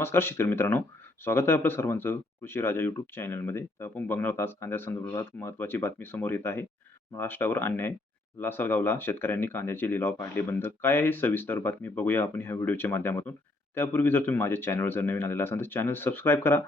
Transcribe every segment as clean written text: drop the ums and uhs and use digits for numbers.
नमस्कार शेतकरी मित्रांनो, स्वागत आहे आपलं सर्वांचं कृषी राजा यूट्यूब चॅनलमध्ये. तर आपण बघणार आहोत आज कांद्यासंदर्भात महत्त्वाची बातमी समोर येत आहे. महाराष्ट्रावर अन्याय, लासलगावला शेतकऱ्यांनी कांद्याचे लिलाव पाडले बंद. काय आहे सविस्तर बातमी बघूया आपण ह्या व्हिडिओच्या माध्यमातून. त्यापूर्वी जर तुम्ही माझ्या चॅनलवर जर नवीन आलेला असाल तर चॅनल सबस्क्राईब करा.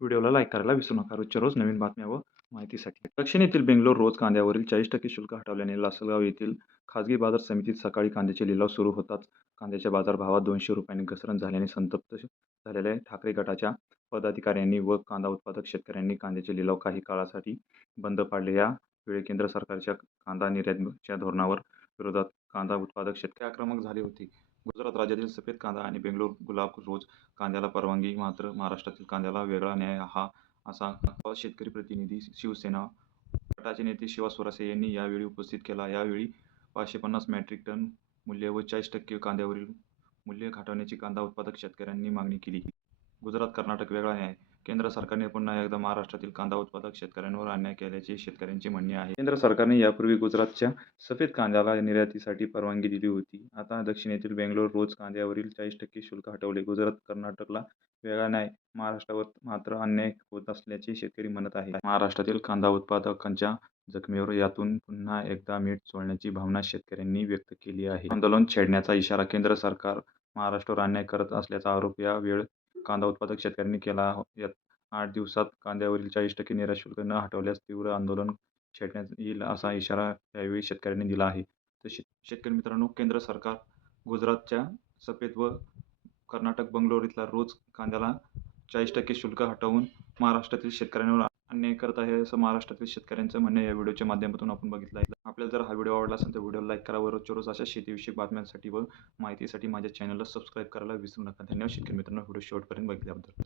व्हिडिओला लाईक करायला विसरू नका. रोजच्या रोज नवीन बातम्या व माहितीसाठी. दक्षिण येथील बेंगलोर रोज कांद्यावरील 40% शुल्क हटवल्याने लासलगाव येथील खाजगी बाजार समितीत सकाळी कांद्याचे लिलाव सुरू होताच कांद्याच्या बाजारभावात ₹200 घसरण झाल्याने संतप्त झालेल्या ठाकरे गटाच्या पदाधिकाऱ्यांनी व कांदा उत्पादक शेतकऱ्यांनी कांद्याचे लिलाव काही काळासाठी बंद पाडले. यावेळी केंद्र सरकारच्या कांदा निर्यातीच्या धोरणावर विरोधात कांदा उत्पादक शेतकरी आक्रमक झाले होते. गुजरात राज्यातील सफेद कांदा आणि बेंगलोर गुलाब रोज कांद्याला परवानगी, मात्र महाराष्ट्रातील कांद्याला वेगळा न्याय असा शेतकरी प्रतिनिधी शिवसेना गटाचे नेते शिवा सोरासे यांनी यावेळी उपस्थित केला. यावेळी 550 मेट्रिक टन मूल्य व 40% कांद्यावरील मूल्य घटवण्याची कांदा उत्पादक शेतकऱ्यांनी मागणी केली. गुजरात, कर्नाटक वेगळा न्याय. केंद्र सरकारने पुन्हा एकदा महाराष्ट्रातील कांदा उत्पादक शेतकऱ्यांवर अन्याय केल्याचे शेतकऱ्यांचे म्हणणे आहे. केंद्र सरकारने यापूर्वी गुजरातच्या सफेद कांद्याला निर्यातीसाठी परवानगी दिली होती. आता दक्षिणेतील बेंगलोर रोज कांद्यावरील 40% शुल्क हटवले. गुजरात, कर्नाटकला वेगळा न्याय, महाराष्ट्रावर मात्र अन्याय होत असल्याचे शेतकरी म्हणत आहेत. महाराष्ट्रातील कांदा उत्पादकांच्या जखमेवर यातून पुन्हा एकदा मीठ चोळण्याची भावना शेतकऱ्यांनी व्यक्त केली आहे. आंदोलन छेडण्याचा इशारा. केंद्र सरकार महाराष्ट्रावर अन्याय करत असल्याचा आरोप यावेळी कांदा उत्पादक शेतकऱ्यांनी केला. 8 दिवसात कांद्यावरील 40% निर्यात शुल्क न हटवल्यास तीव्र आंदोलन छेडण्यात येईल असा इशारा यावेळी शेतकऱ्यांनी दिला आहे. तर शेतकरी मित्रांनो, केंद्र सरकार गुजरातच्या सफेद व कर्नाटक बंगलोर इथला रोज कांद्याला 40% शुल्क हटवून महाराष्ट्रातील शेतकऱ्यांवर अन्याय करत आहे असं महाराष्ट्रातील शेतकऱ्यांचं म्हणणं या व्हिडिओच्या माध्यमातून आपण बघितलं आहे. आपल्याला जर हा व्हिडिओ आवडला असेल तर व्हिडिओला लाईक करा व रोजच्या रोज अशा शेतीविषयक बातम्यांसाठी व माहितीसाठी माझ्या चॅनलला सबस्क्राईब करायला विसरू नका. धन्यवाद शेतकरी मित्रांनो, व्हिडिओ शेवटपर्यंत बघितल्याबद्दल.